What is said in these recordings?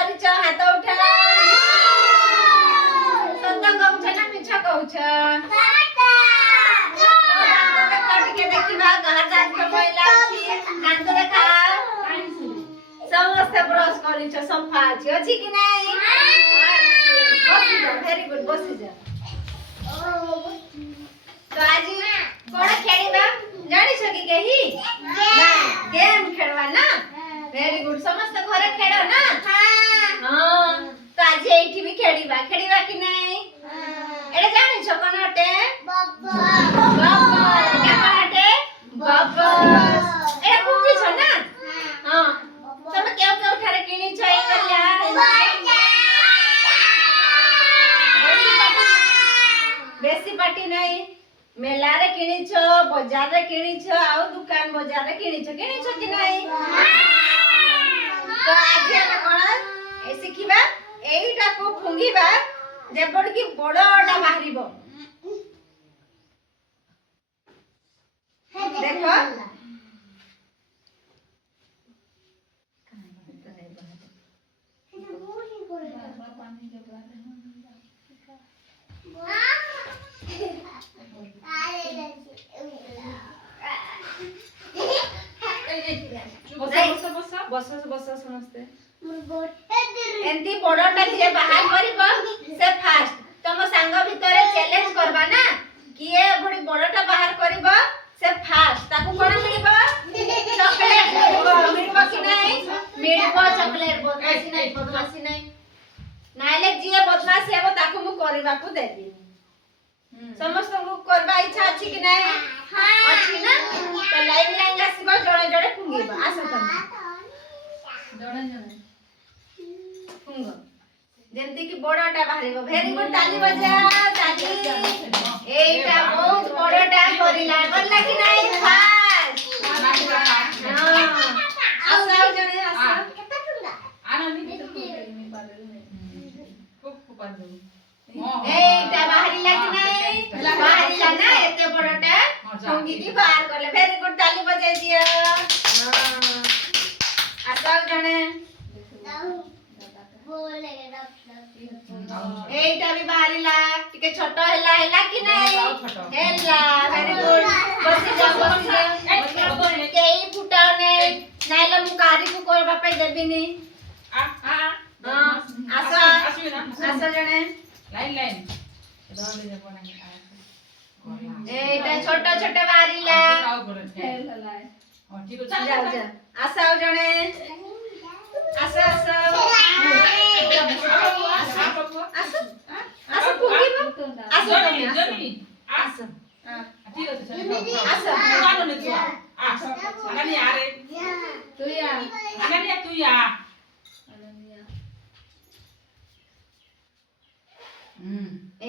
କରିଛ ହାତ ଉଠା ସତ କହୁଛ ନା ମିଛ କହୁଛ ଟିକେ ଦେଖିବା କାହା ଦାନ୍ତ ମଇଲା ଅଛି ଦାନ୍ତ ଦେଖାଅ ସମସ୍ତେ ବ୍ରଶ କରିଛ ସଫା ଅଛି କି ନାଇଁ ବସିଯାଅ ଭେରି ଗୁଡ୍ ବସିଯାଅ ତ ଆଜି କଣ ଖେଳିବା ଜାଣିଛ କି କେହି गेम खेलवा ना वेरी गुड समस्त घरे खेल ना हां तो आज एठी भी खेलिबा खेलिबा कि नहीं एडे जानि छ कोनटे बब्बर के कोनटे बब्बर ए पुंगी छ ना हां तमे केउ केउ ठारे किनी छ ए कल्या बेसी पार्टी नहीं मेला रे किनी छ बाजार रे किनी छ आउ दुकान बाजार रे किनी छ कि नहीं तो आज हम कोन ए सिखिबा एईटा को फुंगीबा जेपड़ की बड़टा बाहरिबो देखो बस समझते एंती बड़टा जे बाहर करबो से फास्ट तम संग भितरे चैलेंज करबा ना किए बड़ी बड़टा बाहर करबो से फास्ट ताकू कोन मिलबो चॉकलेट मिलबो कि नहीं मिलबो चॉकलेट बदमाशी नहीं नाइले जे बदमाशी हेबो ताकू मु करबा को देबी समस्त को करबा इच्छा अछि कि नहीं हां अछि ना तो लाइन लाइन आसीबो जड़े जड़े फुंगीबा आसो तम जड़े जड़े फुंगो जेंती कि बड़टा बाहरिबो वेरी गुड ताली बजा ताली एटा बहुत बड़टा करिला करला कि नहीं फास्ट हां आसाओ जने आसा केता ठुंडा आनंदी मी पादल खूब पादल एटा बाहरिला कि नहीं बाहरिला ना एते बड़टा फुंगी की बाहर करले वेरी गुड ताली बजाई दियो हां आसाओ जने एटा भी बाहरिला टिके छोट हैला कि नहीं हैला वेरी गुड बसी जा केई फुटाओ ने नाइला मु कारी को करबा पे देबिनी आसा आसा जने लाइन लाइन एटा छोटा छोटा बाहरिला हैला ठीक है जा जा आसा जने आसा आसा आसा पुंगीबो आसा जमी आसा ठीक আছে आसा मानो ने तू आसा अननी आरे तू या अननी तू या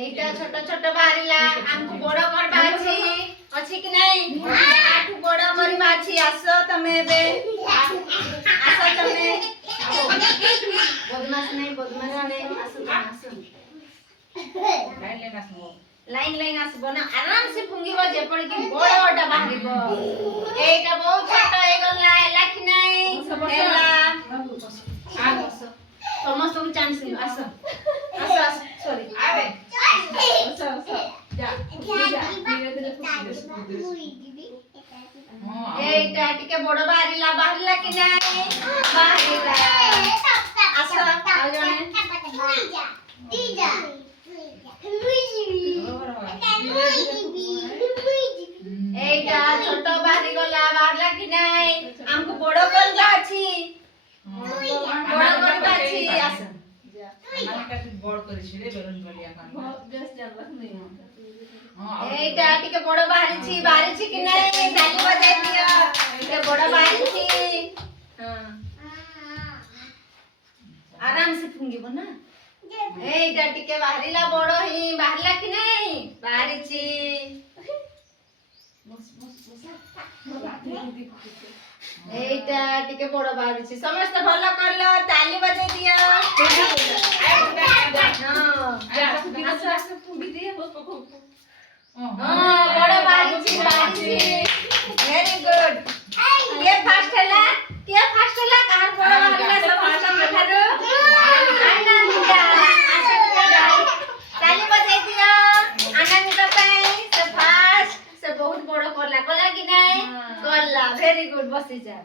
एटा छोटा छोटा बाहरिला हमको बड़ करबा अछि कि नहीं आठू बड़ करबा अछि आसो तमे बे आसो तमे बदमाश नहीं आसो लाइन लाइन आसबो ना आराम से फुंगीबो जेपड़ की बड़टा बाहरिबो एटा बहुत छोटा हे गला हैला कि नहीं हैला समस्त को चांस आसो सॉरी आवे आसो जा धीरे धीरे एटा टिके बड़ बाहरिला कि नहीं बाहरिला आसो आ जने एटा छोट बाहरी गला बाहरला कि नहीं हमको बड़ करबा अछि बड़ करबा अछि आसो माने का बड़ करी छिले बेलन गलिया कान बेस जानबस नहीं एटा टिके बड़ बाहरी छी कि नहीं ताली बजाई दियो टिके बड़ बाहरी छी हां आराम से फुंगीबो ना एटा टिके बाहरिला बड़ ही बाहरला कि नहीं बाहरी छी बस एटा टिके बड़ बाहरी छी समस्त भलो करलो ताली बजाई दियो हां फुंगी दियो हां बड़ बाहरी छी वेरी गुड के फास्ट हैला कार बड़ बाहरिला समस्त ठारो very good, ବସି ଯା।